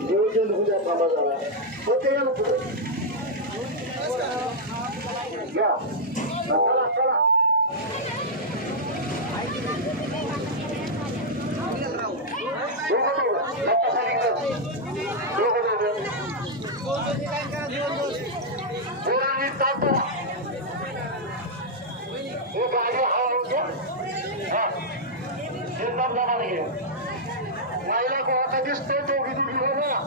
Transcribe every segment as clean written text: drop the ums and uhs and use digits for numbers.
नियोजन उद्या कामा झाला होते या नको घ्या चला चला गाडी हा महिला कोणाचा दिसतोय तो विधी बघा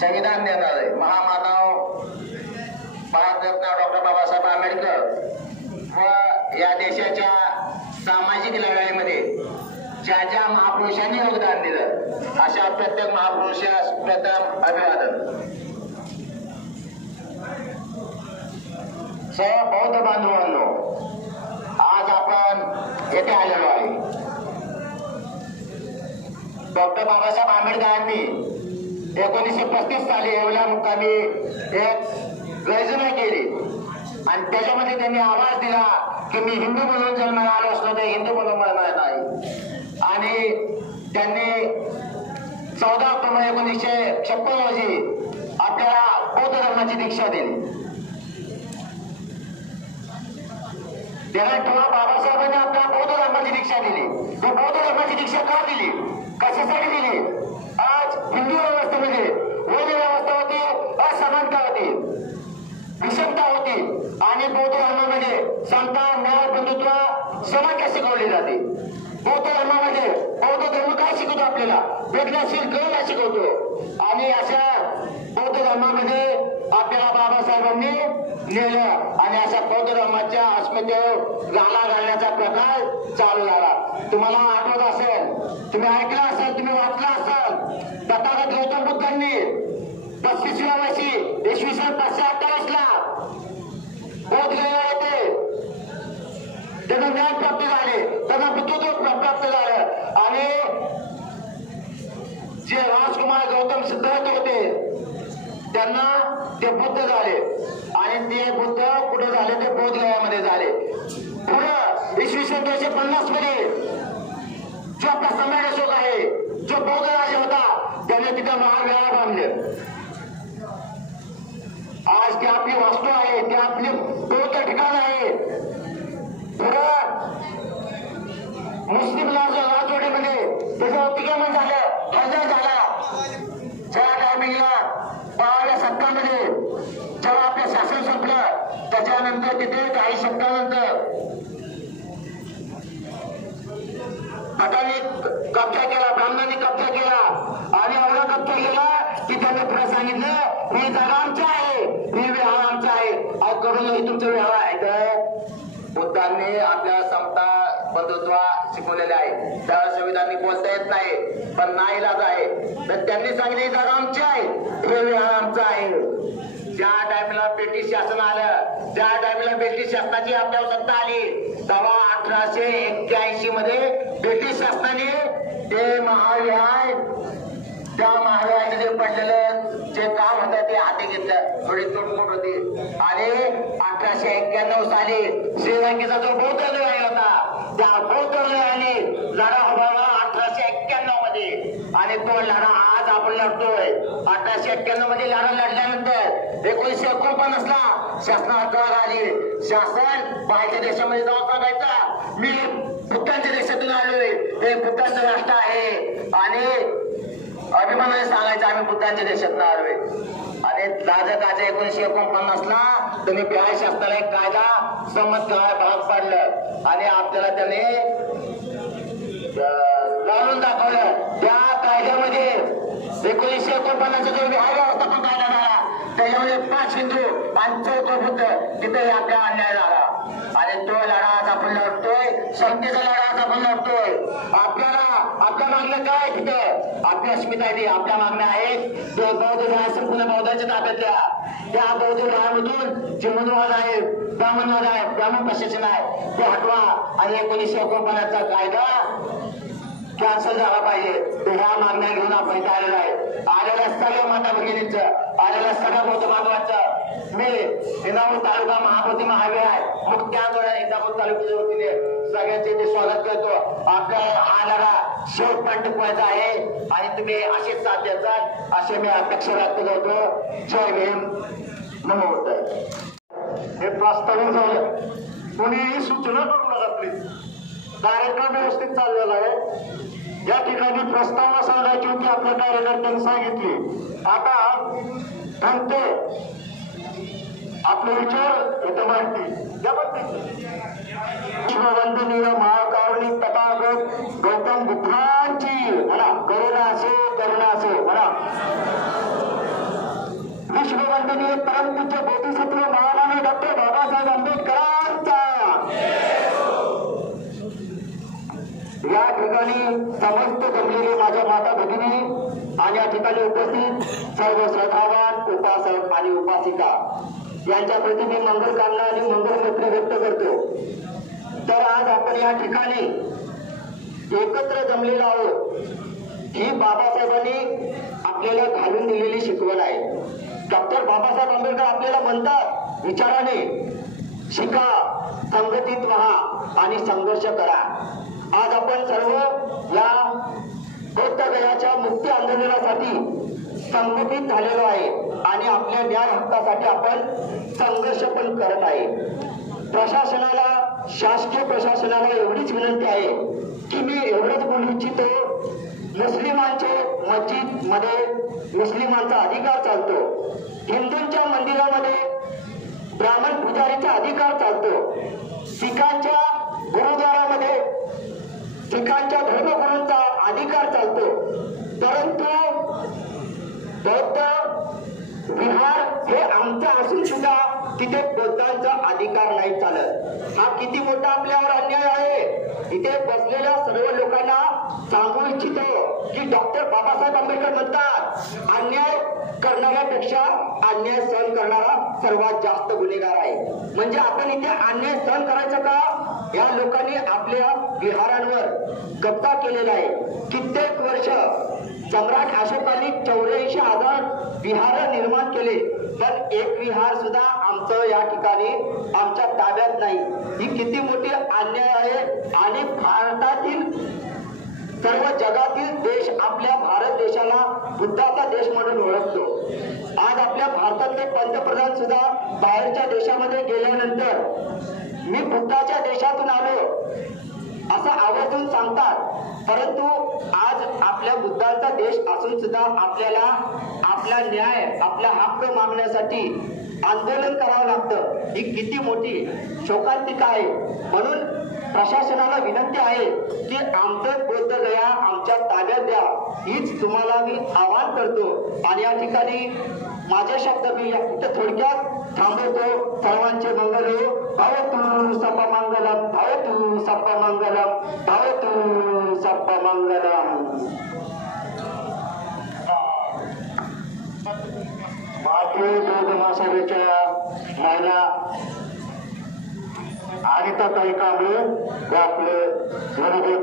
संविधान देणार आहे. महामानव भारतरत्न डॉक्टर बाबासाहेब आंबेडकर व या देशाच्या सामाजिक लढाईमध्ये ज्या ज्या महापुरुषांनी योगदान दिलं अशा प्रत्येक महापुरुषास प्रथम अभिवादन. सर्व बौद्ध बांधवांनो, आज आपण येथे आलेलो आहे. डॉक्टर बाबासाहेब आंबेडकरांनी 1935 साली येवला मुक्कामी एक गर्जना केली आणि त्याच्यामध्ये त्यांनी आवाज दिला की मी हिंदू म्हणून जन्माला आलो असलो ते हिंदू म्हणून मरणार नाही. आणि त्यांनी 14 ऑक्टोबर 1956 रोजी आपल्याला बौद्ध धर्माची दीक्षा दिली. तेव्हा बाबासाहेबांनी आपल्याला बौद्ध धर्माची दीक्षा दिली. तो बौद्ध धर्माची दीक्षा का दिली, कशासाठी दिली? आज हिंदू व्यवस्थेमध्ये वैध व्यवस्था होती, असमानता होती, विषमता होती आणि बौद्ध धर्मामध्ये समता, न्याय, बंधुत्व, समानता शिकवली जाते. बौद्ध धर्मामध्ये बौद्ध धर्म काय शिकवतो? आपल्याला वेदनाशील गळा शिकवतो. आणि अशा बौद्ध धर्मामध्ये आपल्याला बाबासाहेबांनी नेलं आणि अशा बौद्ध धर्माच्या अस्मितेवर गाला घालण्याचा प्रकार चालू झाला. तुम्हाला आठवत असेल, तुम्ही ऐकलं असेल, तुम्ही वाचलं असेल, तथागत गौतम बुद्धांनी 35व्या वर्षी इसवी सन 528ला बौद्ध गया येथे त्यांना ज्ञान प्राप्त झाले, त्यांना बुद्धत्व प्राप्त झालं आणि जे राजकुमार गौतम सिद्धार्थ होते त्यांना ते बुद्ध झाले आणि ते बुद्ध कुठे झाले? ते बौद्ध गयामध्ये झाले. पुढे इसवी सन 250 मध्ये जो आपला सम्राट अशोक आहे, जो बौद्ध राजा होता, त्याने तिथे महाविहार बांधले. आज ती आपली वास्तू आहे, ते आपली बौद्ध ठिकाण आहे. पुढे मुस्लिम राजवाड्यामध्ये त्याचं अतिक्रमण झालं, हजर झाला. ज्या टायमिंगला 12व्या शतकामध्ये जेव्हा आपलं शासन संपलं, त्याच्यानंतर तिथे काही शतकानंतर भटांनी कब्जा केला, ब्राह्मणांनी कब्जा केला आणि एवढा कब्जा केला की त्यांनी पुढे सांगितलं ही जागा आमची आहे, ही विहार आमचा आहे. आज करून ही तुमचं विहार आहे. तर बुद्धांनी आपल्या समता, बंधुत्व शिकवलेले आहे. त्या संविधानाने बोलता येत नाही, पण नाईलाज आहे. तर त्यांनी सांगितलं ही जागा आमची आहे, हे विहार आमचं आहे. ज्या टाइमला ब्रिटिश शासन आलं, ज्या टाइमला ब्रिटिश शासनाची आपल्यावर सत्ता आली, तेव्हा 1881 मध्ये ब्रिटिश शासनाने ते महाविहार, त्या महाविहाराचे जे पडलेलं जे काम होतं ते हाती घेतलं. थोडी तोडफोड होती आणि 1891 साली श्रीलंकेचा जो बौद्ध अनुयायी होता, त्या बौद्ध अनुयायांनी लढा उभारला 1891 मध्ये आणि तो लढा आज आपण लढतोय. 1891 मध्ये लढा लढल्यानंतर 1949 ला शासनात राग आली. शासन बाहेरच्या देशामध्ये जाऊन सांगायचा मी बुद्धांच्या देशातून आलोय, हे बुद्धांचं राष्ट्र आहे आणि अभिमानाने सांगायचं आम्ही बुद्धांच्या देशातून आलोय. आणि राजकाच्या 1949 ला त्यांनी बिहार शासनाला एक कायदा संमत करायला भाग पाडलं आणि आपल्याला त्याने लावून दाखवलं. त्या कायद्यामध्ये 1949 जो बिहार व्यवस्थापन कायदा झाला त्याच्यामध्ये 5 हिंदू आणि 4 बुद्ध, तिथे आपला अन्याय झाला आणि तो लढा आज आपण लढतोय. समतेचा लढा आज आपण लढतोय. आपल्याला आपल्या मागण्या काय तिथं आपली अस्मिता आहे, आपल्या मागण्या आहेत ते बौद्ध विहार संपूर्ण बौद्धाच्या ताब्यातल्या. त्या बौद्ध विहारमधून जे मनुवाद आहे, ब्राह्मणवाद आहे, ब्राह्मण प्रशासन आहे, ते हटवा आणि 1949 चा कायदा कॅन्सल झाला पाहिजे. तर ह्या मागण्या घेऊन आपण इथे आलेलो आहे. आलेल्या सगळ्या माता भगिनींचं, आलेल्या सगळ्या बौद्ध बांधवांचं मी इंदापूर तालुका महापोती महाविहार मुख्य आंदोलन इंदापूर तालुक्याच्या वतीने सगळ्यांचे इथे स्वागत करतो. आपल्याला हा लढा शेवटपर्यंत टिकवायचा आहे आणि तुम्ही असेच साथ द्यायचा असे मी अपेक्षा व्यक्त करतो. जय भीम, नमो बुद्धाय. हे प्रस्तावित झालं, कोणीही सूचना करू नका प्लीज. कार्यक्रम व्यवस्थित चाललेला आहे. या ठिकाणी प्रस्तावना सांगायची होती, आपल्या कार्यकर्त्यांनी सांगितली. आता थांबते आपले विचार इथं मांडतील. विश्ववंदनीय महाकारुणिक तथागत गौतम बुद्धांची म्हणा, करुणा असो, करुणा असो म्हणा. या ठिकाणी समस्त जमलेले माझ्या माता भगिनी आणि या ठिकाणी उपस्थित सर्व श्रद्धावान उपासक आणि उपासिका यांच्या प्रती मी मंगलकामना आणि मंगलमैत्री व्यक्त करतो. तर आज आपण या ठिकाणी एकत्र जमलेलो आहोत. ही बाबासाहेबांनी आपल्याला घालून दिलेली शिकवण आहे. डॉक्टर बाबासाहेब आंबेडकर आपल्याला म्हणतात विचाराने शिका, संघटित व्हा आणि संघर्ष करा. आज आपण सर्व या बौद्धगयाच्या मुक्ती आंदोलनासाठी संघटित झालेलो आहे आणि आपल्या न्याय हक्कासाठी आपण संघर्ष पण करत आहे. प्रशासनाला, शासकीय प्रशासनाला एवढीच विनंती आहे की मी एवढंच बोलू इच्छितो, मुस्लिमांचे मस्जिद मध्ये मुस्लिमांचा अधिकार चालतो, हिंदूंच्या मंदिरामध्ये ब्राह्मण पुजारीचा अधिकार चालतो, सिखांच्या गुरुद्वारामध्ये सिखांच्या धर्मगुरूंचा अधिकार चालतो, परंतु बौद्ध विहार हे आमचा असून सुद्धा तिथे बौद्धांचा अधिकार नाही चालत. हा किती मोठा आपल्यावर अन्याय आहे. इथे बसलेल्या सर्व लोकांना सांगू इच्छितो की डॉक्टर बाबासाहेब आंबेडकर म्हणतात अन्याय करणाऱ्यापेक्षा अन्याय सहन करणारा सर्वात जास्त गुन्हेगार आहे. म्हणजे आपण इथे अन्याय सहन करायचं का? या लोकांनी आपल्या विहारांवर कब्जा केलेला आहे. कित्येक वर्ष सम्राट अशोकांनी 84,000 विहार निर्माण केले, पण एक विहार सुद्धा आमचं या ठिकाणी आमच्या ताब्यात नाही. ही किती मोठी अन्याय आहे. आणि भारतातील सर्व जगातील देश आपल्या भारत देशाला बुद्धाचा देश म्हणून ओळखतो. आज आपल्या भारतातले पंतप्रधान सुद्धा बाहेरच्या देशामध्ये गेल्यानंतर मी बुद्धाच्या देशातून आलो असं आवर्जून सांगतात. परंतु आज आपल्या बुद्धांचा देश असून सुद्धा आपल्याला आपला न्याय, आपला हक्क मागण्यासाठी आंदोलन करावं लागतं. ही किती मोठी शोकांतिका आहे. म्हणून प्रशासनाला विनंती आहे की आमचं बौद्धगया आमच्या ताब्यात द्या. हीच तुम्हाला मी आवाहन करतो. आणि या ठिकाणी माझे शब्द मी थोडक्यात थांबवतो. सर्वांचे मंगल हो. भवतु सप्प मंगलम, भवतु सप्प मंगलम, भवतु सप्प मंगलम. भारतीय बौद्ध महासभेच्या महिला अनिताताई कांबळे व आपले बरोबर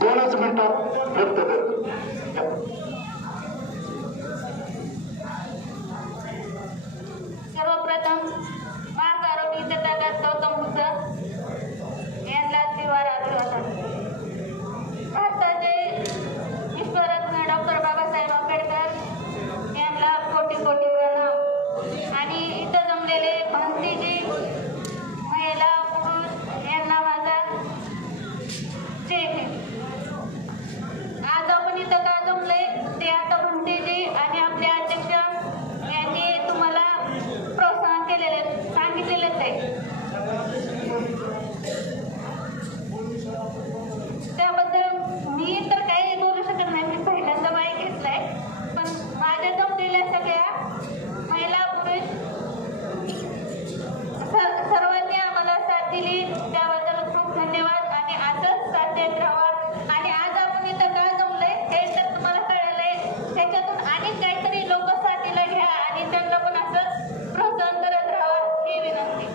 2च मिनिटात व्यक्त करतो. सर्वप्रथम मार्ग आरोपी तथागत गौतम बुद्ध यांना त्रिवार अभिवादन. भारताचे विश्वरत्न डॉक्टर बाबासाहेब आंबेडकर यांना कोटी कोटी प्रणाम. आणि इथं जमलेले भंतीजी, महिला, पुरुष यांना माझा जय भीम. आज आपण इथं का जमले ते आता भंतीजी आणि आपले अध्यक्ष यांनी तुम्हाला प्रोत्साहन केलेले सांगितलेलेच आहे. त्याबद्दल मी तर काही बोलू शकत नाही. मी पहिल्यांदा बाईक घेतलाय. पण माझ्या जमलेल्या सगळ्या महिला, पुरुष सर्वांनी आम्हाला साथ दिली त्याबद्दल खूप धन्यवाद. आणि असंच साथ देत राहा. आणि आज आपण इथं का जमलंय हे तर तुम्हाला कळलंय. त्याच्यातून अनेक काहीतरी लोक साथीला घ्या आणि त्यांना पण असं प्रोत्साहन करत राहा ही विनंती.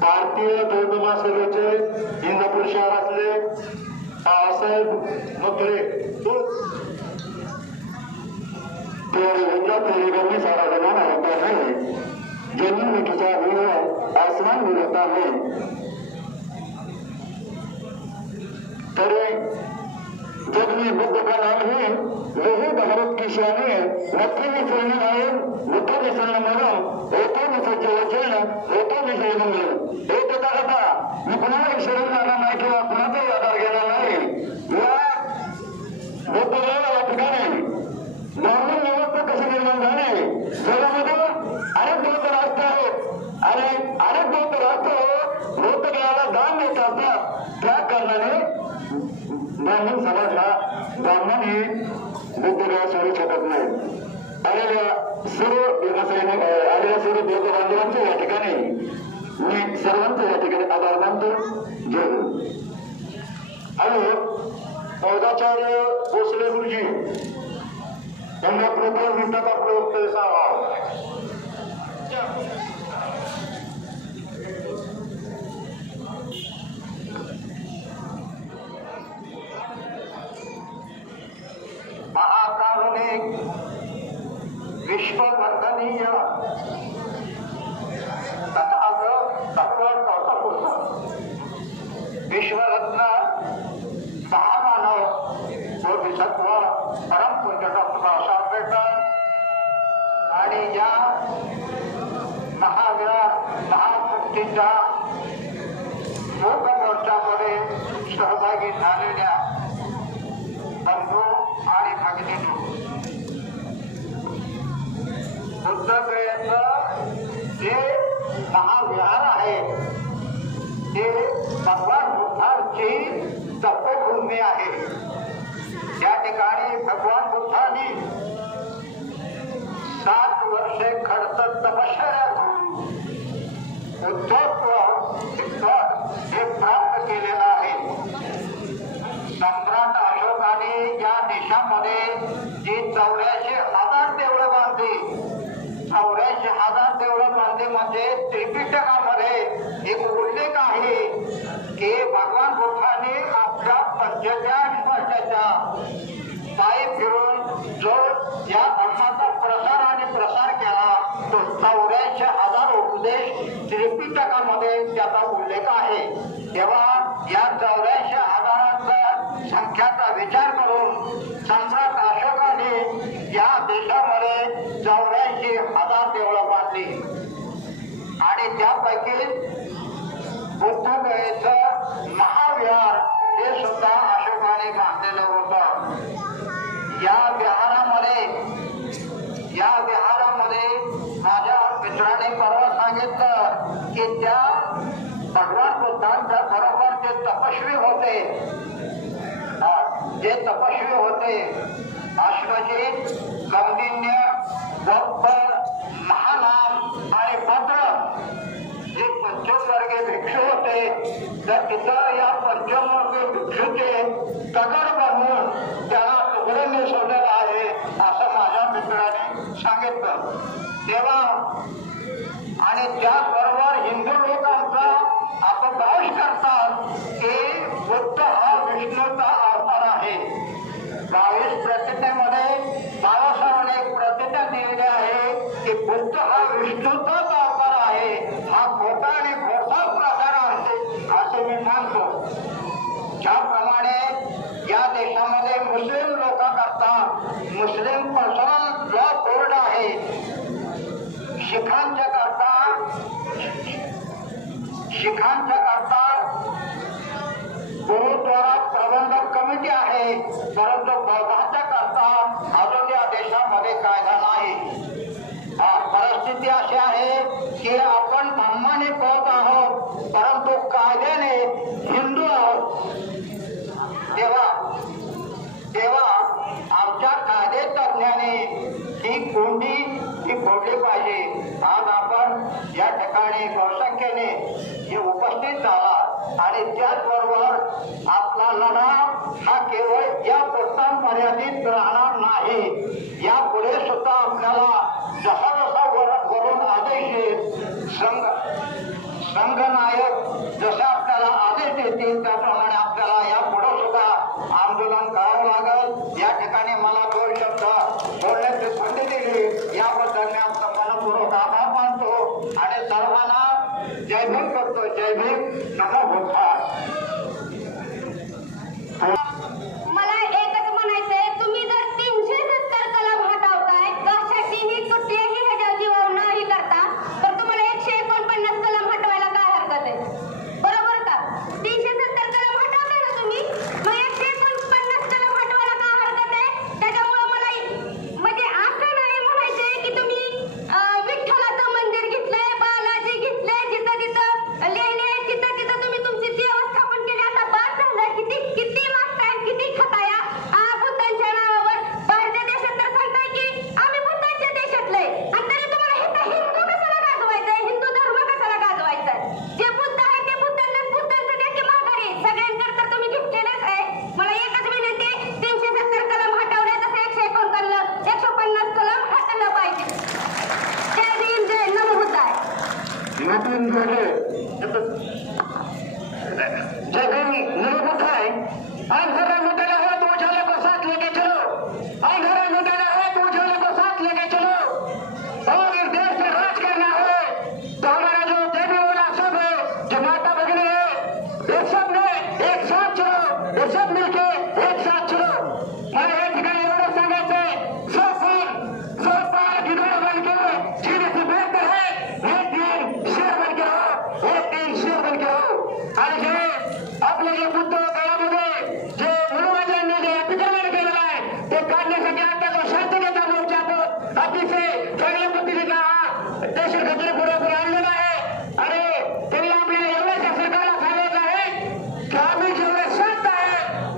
भारतीय बौद्ध महासभेचे इंदापूर शहरातले बाळासाहेब मकरे तो इंदापूर में सारा जमाना होता है. जमीन में खिंचा हुआ आसमान में रहता है. तरी जब ये बुद्ध का नाम है वही भारत की शान है. मत्थे में चलने आए, मुठ्ठे में चलने मरम, होतो में सज्ज वचन, होतो में जय मंगल. एक कथा मी कुणाला शरण जाणार नाही किंवा कुणाचाही आधार घेणार नाही. या बुद्धगया या ठिकाणी ब्राह्मण व्यवस्था कशी निर्माण झाली. जगामध्ये अनेक बौद्ध राष्ट्र आहेत आणि अनेक बौद्ध राष्ट्र बौद्धगयाला दान देत असतात. त्या कारणाने ब्राह्मण समाजला ब्राह्मण हे बुद्धगया सोडू शकत नाही. आलेल्या सर्व बौद्ध बांधवांचे या ठिकाणी मी सर्वांचं या ठिकाणी आभार मानतो. जय हिंद. आणि पौदाचार्य भोसले गुरुजी यांना प्रथम मिनिटात आपलं वक्तव्य सांगावं. महाकारुणिक विश्ववंदनीय विश्वरत्न महामानव बोधिसत्व परमपूज्य डॉक्टर बाबासाहेब आंबेडकर आणि या महामुक्तीच्या मोर्चामध्ये सहभागी झालेल्या बंधू आणि भगिनींनो, बुद्धगयेचं जे महाविहार आहे ते भगवान बुद्धांची तपोभूमी आहे. या ठिकाणी भगवान बुद्धांनी 7 वर्षे खडतर तपश्चर्या बुद्धत्व हे प्राप्त केलेलं आहे. सम्राट अशोकाने या देशामध्ये जी 84,000 देवळं बांधली, 84,000 देवळं बांधली म्हणजे त्रिपिटकामध्ये एक उल्लेख आहे की भगवान बुद्धाने आपल्या 45 वर्षाच्या पायी फिरून जो या धर्माचा प्रसार आणि प्रसार केला तो 84,000 उपदेश त्रिपिटकामध्ये त्याचा उल्लेख आहे. तेव्हा या 84,000 संख्याचा विचार करून सम्राट अशोकाने या देशामध्ये 84,000 देवळं बांधली आणि त्यापैकी बुद्धगयेचं महाविहार हे सुद्धा अशोकाने बांधलेलं होतं. या विहारामध्ये माझ्या मित्राने परवा सांगितलं की त्या भगवान बुद्धांच्या बरोबर जे तपस्वी होते अश्वजित, कौंडिन्य, गब्बर, महानाम आणि भद्र जे पंचमवर्गीय भिक्षू होते. तर तिथं या पंचमवर्गीय भिक्षूचे दगड बनवून त्याला तुकडे नेसवलेला आहे असं माझ्या मित्राने सांगितलं. तेव्हा आणि त्याचबरोबर हिंदू लोकांचा अपभ्रंश करतात की बुद्ध हा विष्णूचा अवतार आहे. 22 प्रतिज्ञेमध्ये बाबासाहेबांनी एक प्रतिज्ञा दिलेली आहे की बुद्ध हा विष्णूचाच अवतार आहे. हा खोटा आणि खोटा प्रकार आहे असे मी मानतो. ज्याप्रमाणे या देशामध्ये मुस्लिम लोकांकरता मुस्लिम पर्सनल लॉ बोर्ड आहे, शिखांच्या करता गुरुद्वारा प्रबंधक कमिटी आहे, परंतु बौद्धांच्या करता अजून या देशामध्ये कायदा नाही. परिस्थिती अशी आहे की आपण धर्माने बौद्ध आहोत परंतु कायद्याने हिंदू आहोत. तेव्हा आमच्या कायदे तज्ञाने ही कोंडी फोडली पाहिजे. आज आपण या ठिकाणी बहुसंख्येने जे उपस्थित झाला आणि त्याचबरोबर आपला लढा हा केवळ या पुरता मर्यादित राहणार नाही. यापुढे सुद्धा आपल्याला जसा वरून आदेश येईल, संघनायक जसे आपल्याला आदेश देतील त्याप्रमाणे आपल्याला यापुढे सुद्धा आंदोलन करावं लागेल. या ठिकाणी मला 2 शब्द बोलण्याची संधी दिली याबद्दल मी आपला मनपूर्वक आभार मानतो आणि सर्वांना जय भीम करतो. जय भीम. नमो बुद्धाय. मला एकच म्हणायचंय, तुम्ही जर 370 कलम हटवताय कशाचीही कुठल्याही ह्याच्या जीवावर नाही करता तर तुम्हाला 149 कलम हटवायला काय हरकत आहे? बरोबर का? 370 कलम हटवताय ना तुम्ही, मग 149 कलम हटवायला काय हरकत आहे? त्याच्यामुळे मला म्हणजे असं नाही म्हणायचंय की तुम्ही विठ्ठलाचं मंदिर घेतलंय, बालाजी घेतलंय, जिथं लिहिलंय तिथं तुम्ही तुमची अंधेरा मिटाना है तो उजाले को साथ लेके चलो, अंधेरा मिटाना है तो उजाले को साथ लेके चलो। और इस देश से राज करना है तो हमारा जो देवी वाला सब है, जो माता भगिनी है, ये सब ने एक साथ चलो, ये सब मिलके एक साथ चलो। मला या ठिकाणी एवढं सांगायचंय, 100 साल गिधाड बन के जीने से बेहतर है एक दिन शेर बन के रहो, एक दिन शेर बन के रहो। आणि जे आपले जे बुद्ध काळामध्ये जे गुरुराजांनी जे अतिक्रमण केलेलं आहे ते काढण्यासाठी आता जो शांततेचा मोर्चा आपण अतिशय चांगल्या पद्धतीने हा देशभक्ती पुढे आणलेला आहे। आणि त्यांनी आपल्याला एवढ्याशा सरकारला सांगायचं आहे की आम्ही जेवढे शांत आहे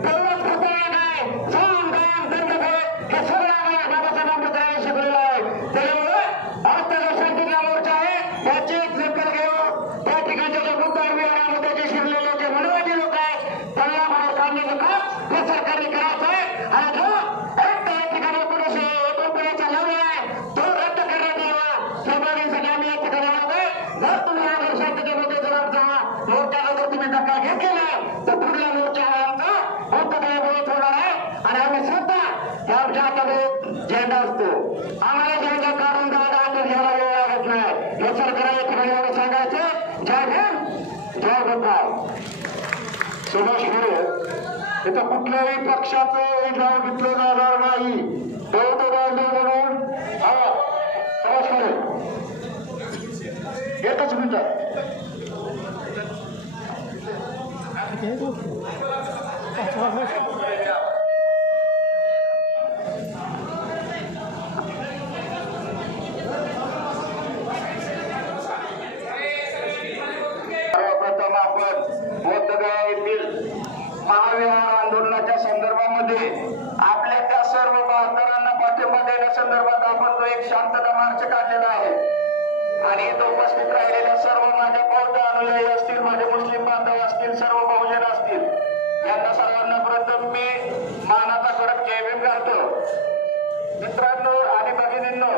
तेवढंच खतरनाक आहे। साम दाम दंडभेद हे सगळं आम्हाला बाबासाहेब आंबेडकरांनी शिकवलेलं आहे। त्यामुळे आता जो शांततेचा मोर्चा आहे त्याची एक दखल घेऊ, त्या ठिकाणचे जे बुद्ध विहारामध्ये जे शिरलेले जे मनोवादी लोक आहेत त्यांना बाहेर काढण्याचं काम या सरकारने करायचं आहे। आणि जो एक त्या ठिकाणी 1949चा लढा आहे तो रद्द करण्यात यावा या मागणीसाठी आम्ही या ठिकाणी आलोय। जर तुम्ही या शांततेमध्ये जर आमचा मोर्चाला जर तुम्ही धक्का घेतला नाही तर पुढला मोर्चा हा आमचा बौद्धगयामुळे होणार आहे। आणि आम्ही स्वतः या आमच्याकडे झेंडा असतो, आम्हाला झेंडा काढून दादा तर घ्यायला वेळ लागत नाही। हे सरकार या ठिकाणी एवढं सांगायचं। जय भीम, जय बंगाल। सुभाष भिडे इथं कुठल्याही पक्षाचं नाव घेतलं जाणार नाही। बौद्ध बांधव म्हणून सुभाष भिडे एकच मिनिट। सर्वप्रथम आपण बौद्धगया येथील महाविहार आंदोलनाच्या संदर्भामध्ये आपल्या त्या सर्व बहात्तरांना पाठिंबा देण्यासंदर्भात आपण तो एक शांतता मार्च काढलेला आहे। आणि इथं उपस्थित राहिलेल्या सर्व माझ्या बौद्ध अनुयायी असतील, माझे मुस्लिम बांधव असतील, सर्व बहुजन असतील, यांना सर्वांना प्रथम मी मानाचा कडक जय भीम घालतो। मित्रांनो आणि भगिनींनो,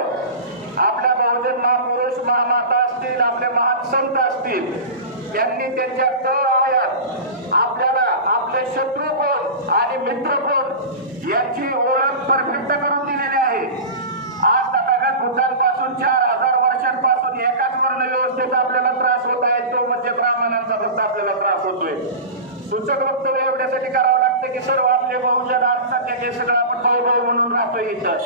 आपल्या बहुजन महापुरुष महामाता असतील, आपले महान संत असतील, यांनी त्यांच्या तळायात आपल्याला आपले शत्रू कोण आणि मित्र कोण याची ओळख परफेक्ट करून दिलेली आहे। आज तथागत बुद्धांपासून 4000 वर्षांपासून एकाच वर्ण व्यवस्थेचा आपल्याला त्रास होत आहे, तो म्हणजे ब्राह्मणांचा फक्त आपल्याला त्रास होतोय। सूचक वक्तव्य एवढ्यासाठी करावं लागतं की सर्व आपले बहुजन आजसारखे हे सगळं आपण भाऊ भाऊ म्हणून राहतोय इथं।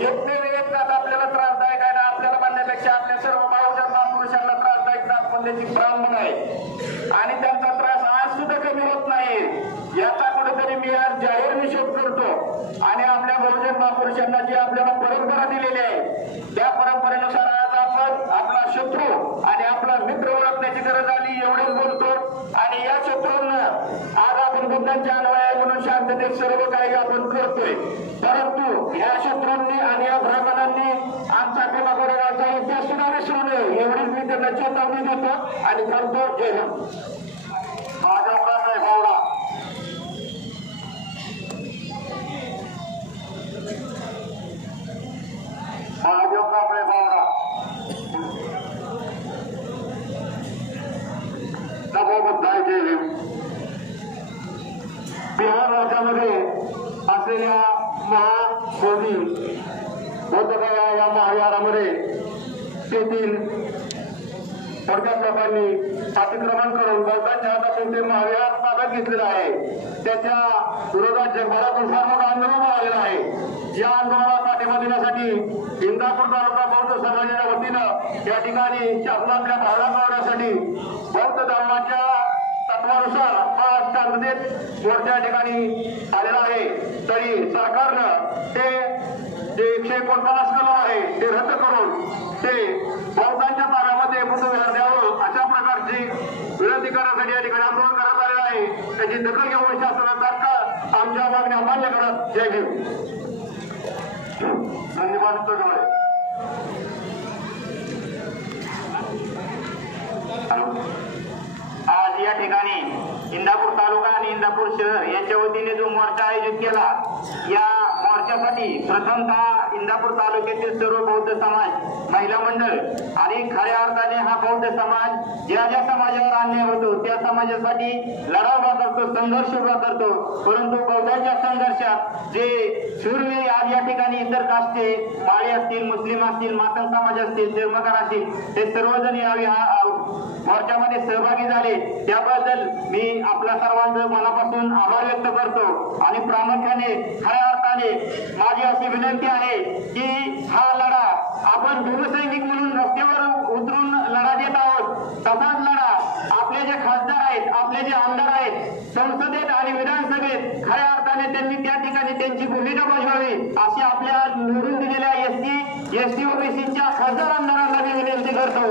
एकमेव एक जात आपल्याला त्रासदायक आहे ना, आपल्याला म्हणण्यापेक्षा आपल्या सर्व बहुजन महापुरुषांना त्रासदायक जात म्हणण्याची ब्राह्मण आहे आणि त्यांचा त्रास आज सुद्धा कमी होत नाही। याचा कुठेतरी मी आज जाहीर निषेध करतो। आणि आपल्या बहुजन महापुरुषांना जी आपल्याला परंपरा दिलेली आहे त्या परंपरेनुसार आज आपण आपला शत्रू आणि आपला मित्र ओळखण्याची गरज आली एवढेच बोलतो। आणि या शत्रूंना आज आपण बुद्धांच्या अनुयायी म्हणून शांततेत सर्व काही आपण करतोय, परंतु या शत्रूंनी आणि या ब्राह्मणांनी आमचा भीमा कोरेगावचा इतिहास सुद्धा विसरू नये एवढीच मी त्यांना चेतावणी देतो आणि थांबतो। जय हिंद। माझा प्रश्न आहे भावना, महादेव कांबळे भावना, नमो बुद्धाय जय भीम। बिहार राज्यामध्ये असलेल्या महाबोधी बौद्धगया या महाविहारामध्ये तेथील थोडक्यात लोकांनी अतिक्रमण करून बौद्धांच्या हातातून ते महाविहार ताब्यात घेतलेलं आहे। त्याच्या विरोधात जगभरातून सर्व आंदोलन आलेलं आहे। या आंदोलनाला पाठिंबा देण्यासाठी इंदापूर तालुका बौद्ध समाजाच्या वतीनं या ठिकाणी शासनातल्या भावना कळवण्यासाठी बौद्ध धर्माच्या तत्वानुसार हा शांततेत मोर्चा ठिकाणी आलेला आहे। तरी सरकारनं ते जे 149 कलम आहे ते रद्द करून ते बौद्धांच्या ताब्यामध्ये बुद्धविहार द्यावं अशा प्रकारची विनंती करण्यासाठी या ठिकाणी आंदोलन करण्यात आलेलं आहे। त्याची दखल घेऊन शासनाने तात्काळ आमच्या मागण्या मान्य करत। जय भीम। धन्यवाद। आज या ठिकाणी इंदापूर तालुका आणि इंदापूर शहर यांच्या वतीने जो मोर्चा आयोजित केला, या मोर्चा मोर्चासाठी प्रथमतः इंदापूर तालुक्यातील सर्व बौद्ध समाज महिला मंडळ आणि खऱ्या अर्थाने हा बौद्ध समाज ज्या ज्या समाजावर अन्याय होतो त्या समाजासाठी लढा उभा करतो, संघर्ष उभा करतो. परंतु बौद्धांच्या संघर्षात जे शूरवीर आज या ठिकाणी इतर कास्टचे माळी असतील, मुस्लिम असतील, मातंग समाज असतील, धर्मकार असतील, ते सर्वजण यावेळी मोर्चामध्ये सहभागी झाले. त्याबद्दल मी आपल्या सर्वांचं मनापासून आभार व्यक्त करतो आणि प्रामुख्याने खऱ्या अर्थाने माझी अशी विनंती आहे की हा लढा आपण भूमसैनिक म्हणून रस्त्यावर उतरून लढा देत आहोत. तसाच लढा आपले जे खासदार आहेत, आपले जे आमदार आहेत, संसदेत आणि विधानसभेत खऱ्या अर्थाने त्यांनी त्या ठिकाणी त्यांची भूमिका बजावावी अशी आपल्या निवडून दिलेल्या एसटी ओबीसीच्या खासदार आमदारांना मी विनंती करतो.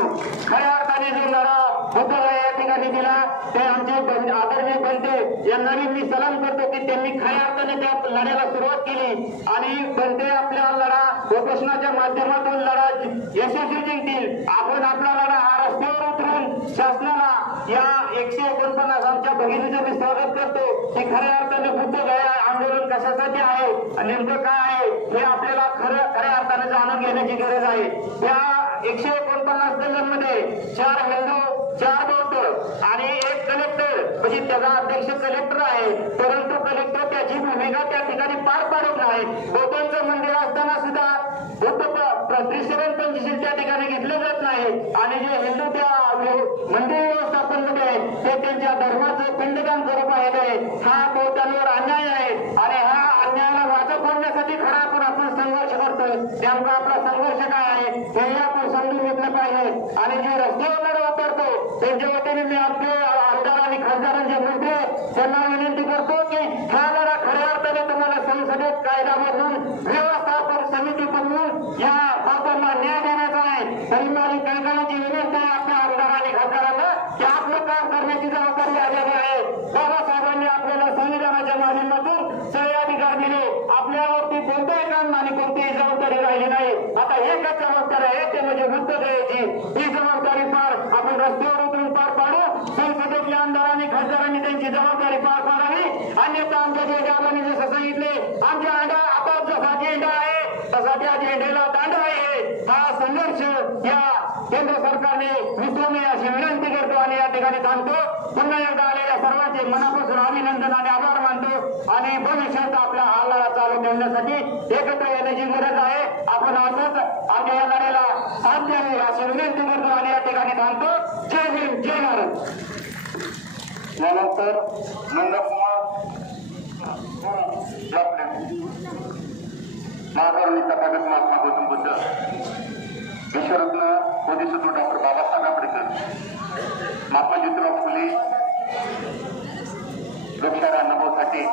खऱ्या अर्थाने जो लढा होता या ठिकाणी दिला ते आमचे आदरणीय बनते यांना मी सलाम करतो की त्यांनी खऱ्या अर्थाने त्या लढ्याला सुरुवात केली आणि बनते आपला लढा उपोषणाच्या माध्यमातून लढा यशस्वी जिंकतील. आपण आपला लढा हा रस्त्यावर उतरून शासनाला या 149 आमच्या भगिनीचं मी स्वागत करतो की खऱ्या अर्थाने बुद्ध गया आंदोलन कशासाठी आहे, नेमकं काय आहे हे आपल्याला खऱ्या अर्थाने जाणून घेण्याची गरज आहे. या 149 दलांमध्ये 4 हिंदू, 4 बौद्ध आणि 1 कलेक्टर म्हणजे त्याचा अध्यक्ष कलेक्टर आहे. परंतु कलेक्टर त्याची भूमिका त्या ठिकाणी पार पाडत नाही. बौद्धांचं मंदिर असताना सुद्धा श्रीशरण पंचशील त्या ठिकाणी घेतले जात नाही आणि जे हिंदू त्या मंदिर व्यवस्थापन मध्ये आहेत ते त्यांच्या धर्माचं पिंडदान करू पाहिजे आहे. हा बौद्धांवर अन्याय आहे आणि हा अन्यायाला वाचा फोडण्यासाठी खरा आपण संघर्ष करतोय. त्यामुळे आपला संघर्ष काय आहे हे आपण समजून घेतलं पाहिजे आणि जे रस्त्यावर लढा उतरतो त्यांच्या वतीने मी आपले आमदार आणि खासदारांचे मंत्री त्यांना विनंती करतो की हा लढा खऱ्या अर्थाने तुम्हाला संसदेत कायदा बनवून व्यवस्थापन समिती बनवून या बाबांना न्याय देण्याचा आहे. तरी माझी कळकळीची विनंती आहे आपल्या आमदार आणि खासदारांना की आपलं काम करण्याची जबाबदारी आलेली आहे. बाबासाहेबांनी आपल्याला संविधानाच्या माध्यमातून सगळे अधिकार दिले. आपल्यावरती कोणतेही काम आणि कोणतीही जबाबदारी राहिली नाही. आता एकच जबाबदारी आहे ते म्हणजे बुद्ध गयाची. ही जबाबदारी पार आपण रस्त्यावर उतरून पार पाडू. संसदेतल्या आमदार आणि खासदारांनी त्यांची जबाबदारी पार पाडावी. अन्यथा आमच्या झेंड्याला जसं सांगितले आमच्या आता जसा झेंडा आहे तसा त्या झेंड्याला दांड आहे. हा संघर्ष या केंद्र सरकारने विसरू नये अशी विनंती करतो आणि या ठिकाणी थांबतो. पुन्हा एकदा आलेल्या सर्वांचे मनापासून अभिनंदन आणि आभार मानतो आणि भविष्यात आपला हा लढा चालू ठेवण्यासाठी एकत्र येण्याची गरज आहे. आपण असंच आमच्या या लढ्याला साथ द्यावी अशी विनंती करतो आणि या ठिकाणी थांबतो. जय भीम, जय भारत. यानंतर नंदकुमार महाकारुणी तथागत महात्मा गौतम बुद्ध, विश्वरत्न बोधिसत्व डॉक्टर बाबासाहेब आंबेडकर, महात्मा ज्योतिराव फुले लोकशाही अनुभवासाठी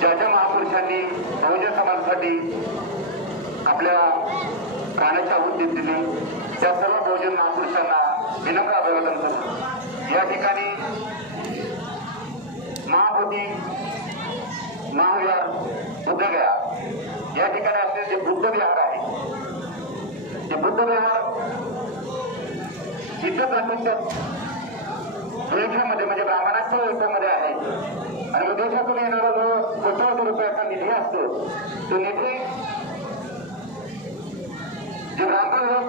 ज्या ज्या महापुरुषांनी बहुजन समाजासाठी आपल्या प्राण्याची आहुती दिली त्या सर्व बहुजन महापुरुषांना विनम्र अभिवादन करतो. या ठिकाणी महाबोधी महाविहार बुद्धगया या ठिकाणी असलेले जे बुद्ध विहार आहे ते बुद्ध विहार इतर जातीच्या ओळखीमध्ये म्हणजे ब्राह्मणांच्या ओळखीमध्ये आहे आणि विदेशातून येणारा जो कोट्यावधी रुपयाचा निधी असतो तो निधी जे ब्राह्मण लोक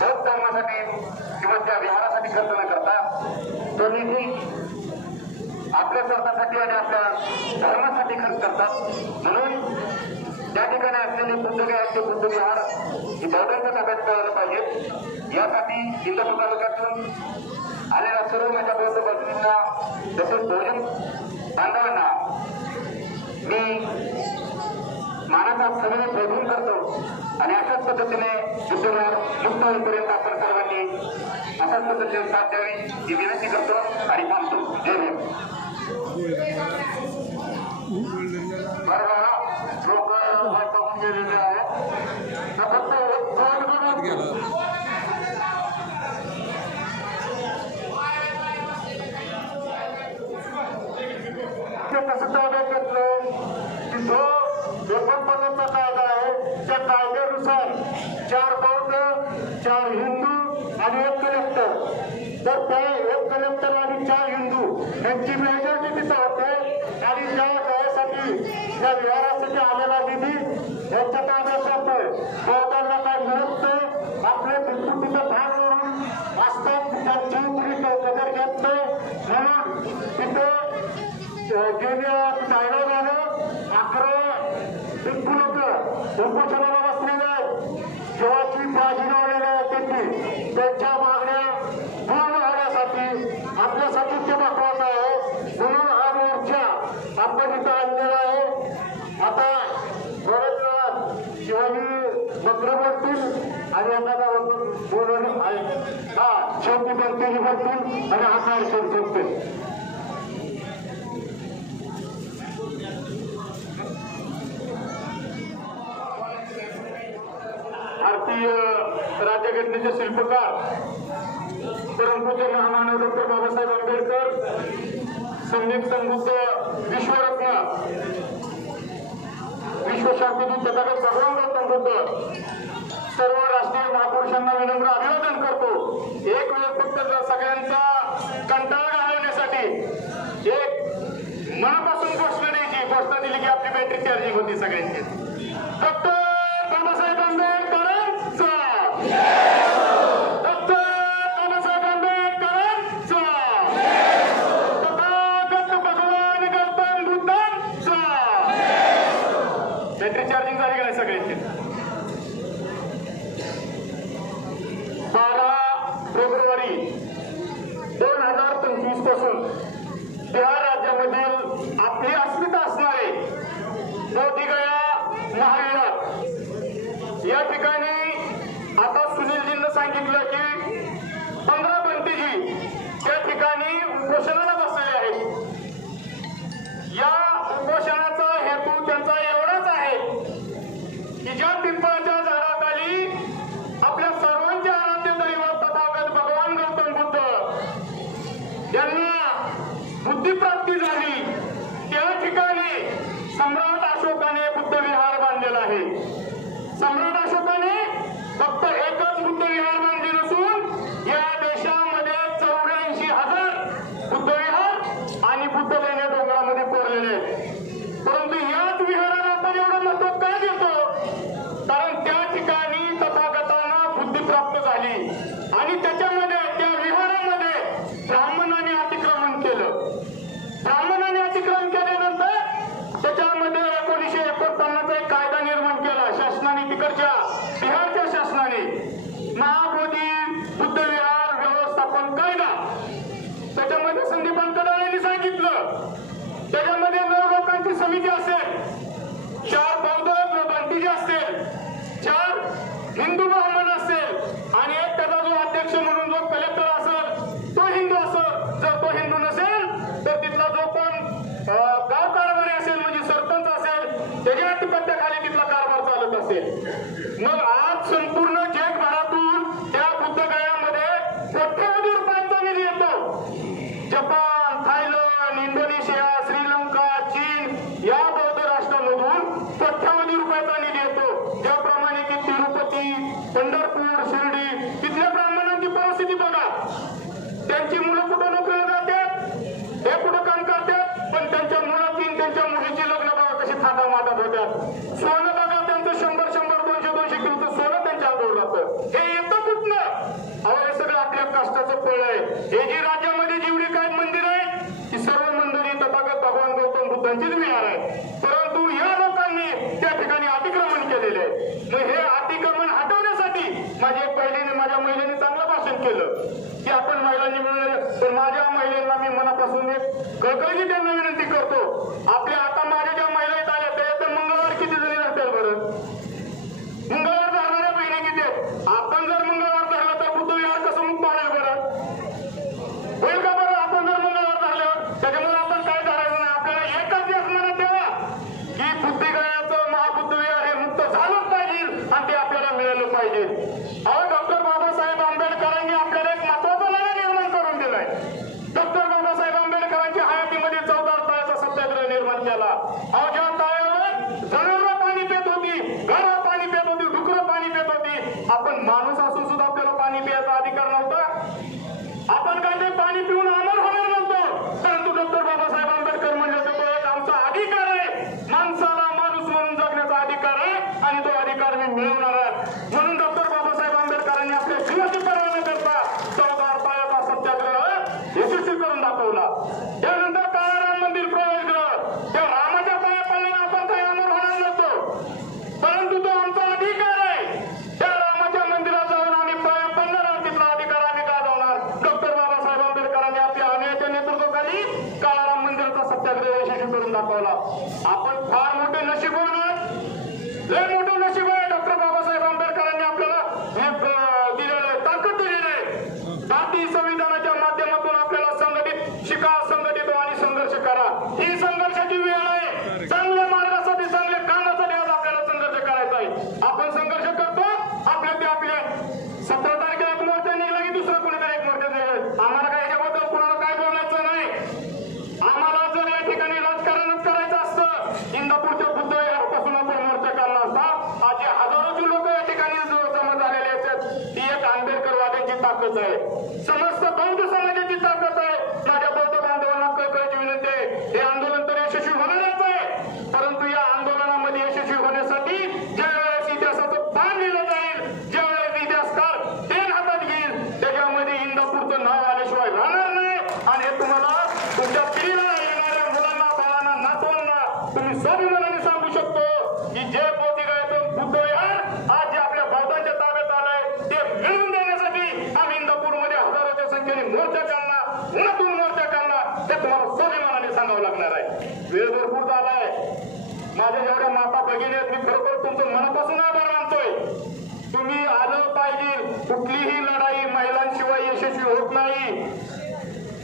बौद्ध धर्मासाठी किंवा त्या विहारासाठी खर्च न करता तो निधी आपल्या स्वार्थासाठी आणि आपल्या धर्मासाठी खर्च करतात. म्हणून त्या ठिकाणी असलेले बुद्धगयाचे बुद्ध विहार ही बौद्धांच्या ताब्यात ठेवायला पाहिजे. यासाठी इंदापूर तालुक्यातून आलेल्या सर्व माझ्या बौद्ध भगिनींना तसेच बहुजन बांधवांना मी मानाचा सगळे प्रयत्न करतो आणि अशाच पद्धतीने बुद्धविहार मुक्त होईपर्यंत आपण सर्वांनी अशाच पद्धतीने साथ द्यावी ही विनंती करतो आणि थांबतो. जय भीम. लोक वाटून गेलेले आहेत फक्त कसं ताब्यात घेतलं की जो 49चा कायदा आहे त्या कायद्यानुसार 4 बौद्ध, 4 हिंदू आणि 1 कलेक्टर. तर ते 1 कलेक्टर आणि 4 हिंदू यांची मिळून लक्षात येत नाही म्हणून तिथं गेल्या टाळगावमध्ये 11 टिप्पू लोक उपोषणाला बसलेले आहेत. जेव्हाची बाजी लावलेली आहे त्यांनी त्यांच्या मागण्या पूर्ण होण्यासाठी आपल्यासाठी ते महत्वाचं आहे म्हणून हा मोर्चा आपण इथं आणलेला आहे. आता बरेच वेळा शिवाजी बकरं बोलतील आणि एखादा बोलून हा शेवटी बनतेली बोलतील आणि हा कार्यक्रम संपतील. भारतीय राज्यघटनेचे शिल्पकार परमपूज्य महामानव डॉक्टर बाबासाहेब आंबेडकर, संगीत संबुद्ध विश्वरत्न विश्वशांतीदूत तथागत भगवान गौतम बुद्ध सर्व राष्ट्रीय महापुरुषांना विनम्र अभिवादन करतो. एक वेळ फक्त सगळ्यांचा कंटाळा घालवण्यासाठी एक मनापासून घोषणा द्यायची. घोषणा दिली की आपली बॅटरी चार्जिंग होती सगळ्यांची. डॉक्टर बाबासाहेब आंबेडकरांचा, डॉक्टर बाबासाहेब आंबेडकरांचा, तथागत भगवान गौतम बुद्धांचा. बॅटरी चार्जिंग झाली का नाही सगळ्यांची? 12 फेब्रुवारी 2025 पासून बिहार राज्यामधील आपली अस्मिता असणारे बोधगया महाविहार या ठिकाणी आता सुनीलजींना सांगितलं की 15 बंटीजी त्या ठिकाणी उपोषणाला बसलेले आहेत. या उपोषणाचा हेतू त्यांचा एवढाच आहे की ज्या पिंपळाच्या झाडाखाली आपल्या सर्वांच्या आराध्य दैवत तथागत भगवान गौतम बुद्ध यांना बुद्धिप्राप्ती झाली त्या ठिकाणी सम्राट अशोकाने बुद्ध विहार बांधलेला आहे. सम्राट अशोकाने फक्त एकच बुद्ध विहार बांधले नसून या देशामध्ये 84,000 बुद्ध विहार आणि बुद्ध लेण्या डोंगरामध्ये कोरलेले आहेत. परंतु याच विहाराला आपण एवढं महत्व का देतो? कारण त्या ठिकाणी तथागतांना बुद्धी प्राप्त झाली आणि त्याच्यामध्ये त्या विहारामध्ये ब्राह्मणाने अतिक्रमण केलं. ब्राह्मणाने अतिक्रमण केल्यानंतर त्याच्यामध्ये 1949 एक कायदा निर्माण केला शासनाने, तिकडच्या बिहारच्या शासनाने, महाबोधी बुद्ध विहार व्यवस्थापन कायदा. त्याच्यामध्ये संदीप अंतराळेंनी सांगितलं त्याच्यामध्ये 9 लोकांची समिती असेल, 4 बौद्ध बंटीजी असतील, 4 हिंदू ब्राह्मण असेल आणि एक त्याचा जो अध्यक्ष म्हणून जो कलेक्टर असेल तो हिंदू असेल. जर तो हिंदू नसेल तर तिथला जो कोण गाव कारभारी असेल म्हणजे सरपंच असेल त्याच्या अधिपत्याखाली तिथला कारभार चालत असेल. मग आज संपूर्ण जगभरातून त्या बुद्धगयामध्ये कोट्यवधी रुपयांचा निधी येतो. जपान, थायलंड, इंडोनेशिया, श्रीलंका, चीन या बौद्ध राष्ट्रांमधून कोट्यवधी रुपयाचा निधी येतो. ज्याप्रमाणे की तिरुपती, पंढरपूर, शिर्डी तिथल्या ब्राह्मणांची परिस्थिती बघा. त्यांची मुलं कुठं नोकरीला जातात, हे कुठं काम करतात, पण त्यांच्या मुलाची त्यांच्या मुलीची लग्न बघा कशी थाटामाटात होतात. सोनं बघा त्यांचं 100-100, 200-200 किलोचं सोनं त्यांच्या अंगावर जातं. हे येतं कुठनं? अहो हे सगळं आपल्या कष्टाचं फळ आहे. हे जी राज्यामध्ये जेवढी काय मंदिर आहेत ती सर्व मंदिरे तथागत भगवान गौतम बुद्धांचीच विहार आहे. परंतु या लोकांनी त्या ठिकाणी अतिक्रमण केलेले आहे. मग हे अतिक्रमण हटवण्यासाठी माझ्या महिलेने चांगलं भाषण केलं की आपण महिलांनी मिळून. तर माझ्या महिलांना मी मनापासून एक कळकळीची त्यांना विनंती करतो. आपल्या आता माझ्या ज्या महिला येत आल्या त्या मंगळवार किती जणी राहतील बरं? मंगळवार धरणाऱ्या बहिणी किती आहेत? आपण जर मंगळवार धरला तर बुद्ध विहार कसं मुक्त होणार बरं? होईल का बरं? आपण जर मंगळवार धरल्यावर त्याच्यामुळे आपण काय धरायचं नाही. आपल्याला एकच दिवस मनात ठेवा की बुद्धिगयाचं महाबुद्ध विहार हे मुक्त झालंच पाहिजे आणि ते आपल्याला मिळालं पाहिजे. अहो डॉक्टर बाबासाहेब आंबेडकरांनी आपल्याला एक महत्वाचा लढा निर्माण करून दिलाय. डॉक्टर बाबासाहेब आंबेडकरांच्या हयातीमध्ये 14 ताळाचा सत्याग्रह निर्माण केला. दाखवला. आपण फार मोठे नशीबवान आहात, लय मोठं नशीब आहे. डॉक्टर बाबासाहेब आंबेडकरांनी आपल्याला हे दिलेलं आहे, ताकद दिलेली आहे. भारतीय संविधानाच्या माध्यमातून आपल्याला संघटित शिका, संघटित आणि संघर्ष करा. ही संघर्षाची वेळ आहे. चांगल्या मार्गासाठी, चांगल्या कामासाठी आज आपल्याला संघर्ष करायचा आहे. आपण संघर्ष करतो. आपल्या 17 तारखेला एक मोर्चा निघाला की दुसरा कोणीतरी एक मोर्चा निघेल. आम्हाला काय याच्याबद्दल कोणाला काय बोलायचं नाही. आम्हाला जर या ठिकाणी राजकारणच करायचं असतं, इंदापूरच्या बुद्धविहारापासून आपण मोर्चा काढला असता. आज जे हजारोची लोक या ठिकाणी जमा झालेले आहेत, ती एक आंबेडकरवाद्यांची ताकद आहे. समस्त बौद्ध समाजाची ताकद आहे. माझ्या बौद्ध बांधवांना कळकळीची विनंती आहे, हे आंदोलन तर यशस्वी होणारच आहे, परंतु या आंदोलनामध्ये यशस्वी होण्यासाठी ज्या वेळेस इतिहासाचं पान लिहिलं जाईल, ज्या वेळेस इतिहासकार पेन हातात घेईल, त्याच्यामध्ये इंदापूरचं नाव आल्याशिवाय राहणार नाही. आणि हे तुम्हाला तुमच्या पिढीला येणाऱ्या मुलांना, बाळांना, नातवांना तुम्ही स्वाभिमानाने सांगू शकतो की जे बोधीगयातून बुद्धविहार आज जे आपल्या बौद्धांच्या ताब्यात आलंय ते मिळवून देण्यासाठी आम्ही इंदापूरमध्ये हजारोच्या संख्येने मोर्चा काढला, उन्हातून मोर्चा काढला. ते तुम्हाला स्वाभिमानाने सांगावं लागणार आहे. वेळ भरपूर झालाय. माझ्या जेवढ्या माता भगिनी आहेत, मी खरोखर तुमचं मनापासून आभार मानतोय. तुम्ही आलं पाहिजे. कुठलीही लढाई महिलांशिवाय यशस्वी होत नाही.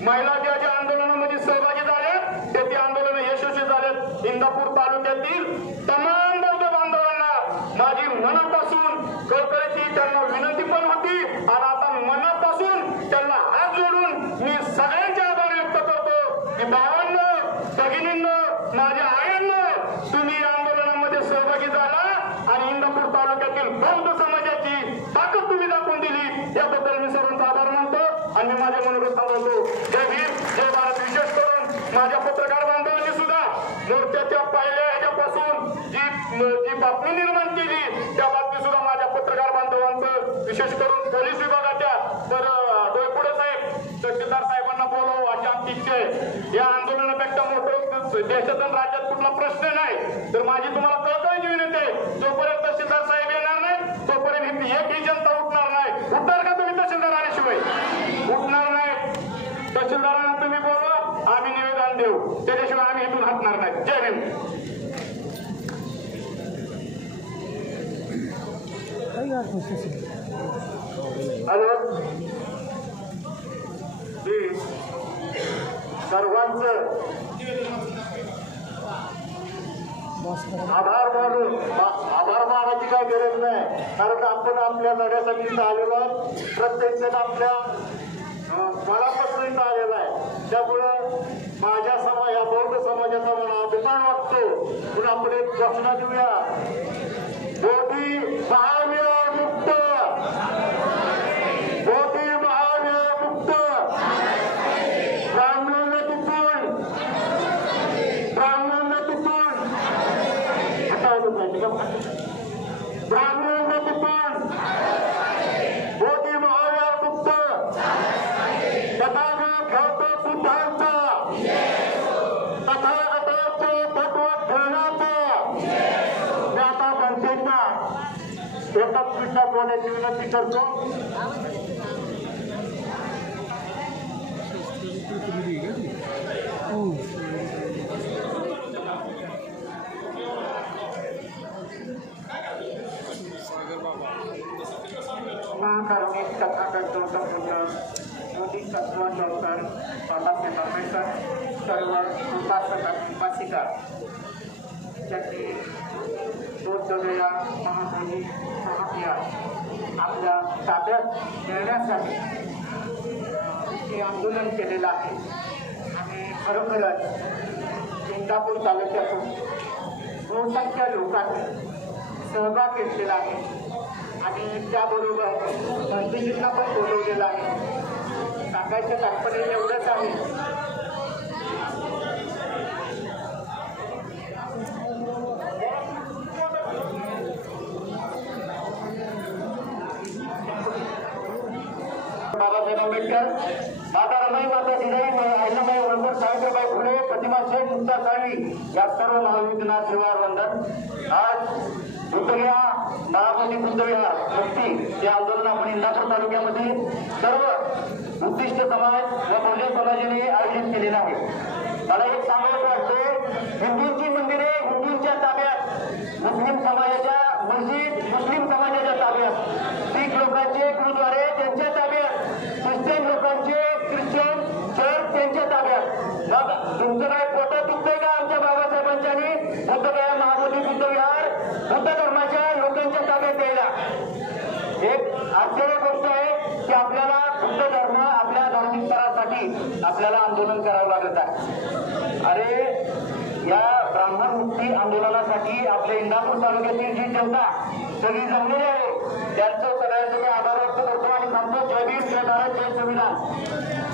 महिला ज्या ज्या आंदोलनामध्ये सहभागी झाल्यात ते आंदोलन यशस्वी झालेत. इंदापूर तालुक्यातील तमाम बौद्ध बांधवांना माझी मनापासून कळकळीची त्यांना विनंती पण होती आणि आता मनापासून त्यांना हात जोडून मी सगळ्यांचे आभार व्यक्त करतो की भावांनो, भगिनींनो, माझ्या आयांनो, तुम्ही या आंदोलनामध्ये सहभागी झाला आणि इंदापूर तालुक्यातील बौद्ध समाजाची ताकद तुम्ही दाखवून दिली. याबद्दल मी सर्वांचा आभार मानतो आणि मी माझे मनोगत थांबवतो. जय भीम, जय भारत. विशेष करून माझ्या पत्रकार बांधवांनी सुद्धा मोर्चाच्या पहिल्या ह्याच्यापासून जी बातमी निर्माण केली त्या बातमी सुद्धा माझ्या पत्रकार बांधवांचं, विशेष करून पोलीस विभागाच्या तर डोयपुडे साहेब, तहसीलदार साहेबांना बोलावं अशी आमची इच्छा आहे. या आंदोलनापेक्षा मोठं देशात आणि राज्यात कुठला प्रश्न नाही. तर माझी तुम्हाला कळकळीची विनंती आहे, जोपर्यंत तहसीलदार साहेब येणार नाही तोपर्यंत एकही जनता उठणार नाही. उठणार का तुम्ही तहसीलदार आल्याशिवाय? उठणार नाही. तहसीलदारांना तुम्ही बोलवा, आम्ही निवेदन देऊ, त्याच्याशिवाय आम्ही इथून हटणार नाही. जय भीम. हॅलो, सर्वांचं आभार मानायची काय गरज नाही, कारण आपण आपल्या लढ्यासाठी इथं आलेलो आहोत. प्रत्येक जण आपल्या मनापासून इथं आलेला आहे. त्यामुळं माझ्या या बौद्ध समाजाचा मला अभिमान वाटतो. म्हणून आपण एक घोषणा देऊया, बोधी महावीर मुक्त, बोधी महावीर मुक्त, ब्राह्मण तिथून ब्राह्मण तिथून बोधी महावीर मुक्त, तथागत घडतो बुद्धांचा, तथागतांचे तत्व ठेवण्याचं. मी आता बनतेंना एकच मिनिटात बोलण्याची विनंती करतो. महाकारुणिक तथागत गौतम बुद्ध, मोदी तत्व डॉक्टर बाबासाहेब आंबेडकर, सर्व उपासक आणि उपासिका त्यांनी बौद्धगया महाबोधी महाविहार आपल्या ताब्यात मिळण्यासाठी हे आंदोलन केलेलं आहे. आणि खरोखरच इंदापूर तालुक्यातून बहुसंख्य लोकांनी सहभाग घेतलेला आहे आणि त्याबरोबर गांधीजींना पण बोलवलेलं आहे. सांगायचं तात्पर्य एवढंच आहे, बाबासाहेब आंबेडकर, माता रमाई, माता जिजाई, अहिल्याबाई होळकर, सावित्रीबाई फुले, प्रतिमा शेठ, मुक्ता साळवी या सर्व महाविद्यालयात श्रीवार वंदन. आज बुद्धविहार महाबोधी बुद्धविहार मुक्ती या आंदोलन आपण इंदापूर तालुक्यामध्ये सर्व उद्दिष्ट समाज व बहुजन समाजाने आयोजित केलेलं आहे. मला एक सांगायचं वाटते, हिंदूंची मंदिरे हिंदूंच्या ताब्यात, मुस्लिम समाजाच्या मस्जिद मुस्लिम समाजाच्या ताब्यात, शीख लोकांचे गुरुद्वारे त्यांच्या ताब्यात, ख्रिश्चन लोकांचे ख्रिश्चन चर्च त्यांच्या ताब्यात. मग तुमचं काय पोटात दुखतंय का आमच्या बाबासाहेबांच्या बुद्धगया महाबोधी बुद्ध विहार बुद्ध धर्माच्या लोकांच्या ताब्यात द्यायला? एक आश्चर्य गोष्ट आहे की आपल्याला बुद्ध धर्म आपल्या धार्मिक स्तरासाठी आपल्याला आंदोलन करावं लागत आहे. अरे या ब्राह्मण मुक्ती आंदोलनासाठी आपल्या इंदापूर तालुक्यातील जी जनता सगळी जमलेली आहे त्यांचं सगळ्यांचे आभार व्यक्त करतो आणि सांगतो जय भीम, जय भारत, जय संविधान.